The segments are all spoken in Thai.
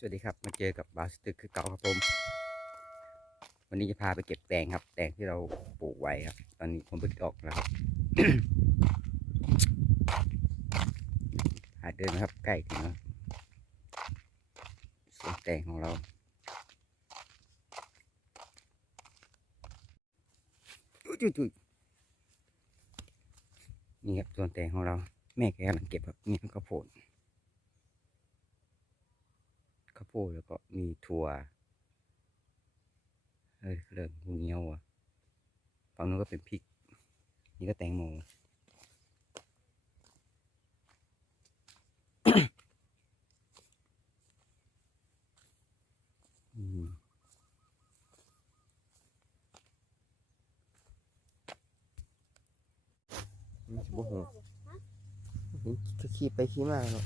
สวัสดีครับ มาเจอกับบาสตึกคือเก่าครับผม วันนี้จะพาไปเก็บแตงครับ แตงที่เราปลูกไว้ครับ ตอนนี้ผมเพิ่งออกแล้วครับหาเดินนะครับ ใกล้ถึงแล้วสวนแตงของเราจุยๆนี่ครับสวนแตงของเรา แม่แกกำลังเก็บครับนี่ข้าวโพด โพดแล้วก็มีถั่วเฮ้ยเริ่มงูเงี้ยวอะฝั่งนู้นก็เป็นพริก นี่ก็แตงโมอืมมันจะบ่หูเห็นก็ขี่ไปขี่มาเนาะ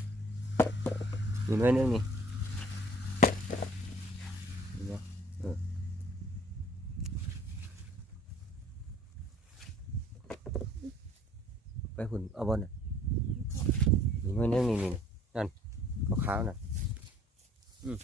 นี่น้อยนึงนี่เห็นบ่เออ ไปหุ่นเอาบอลน่ะนี่น้อยนึงนี่นี่นั่นขาวๆน่ะอืม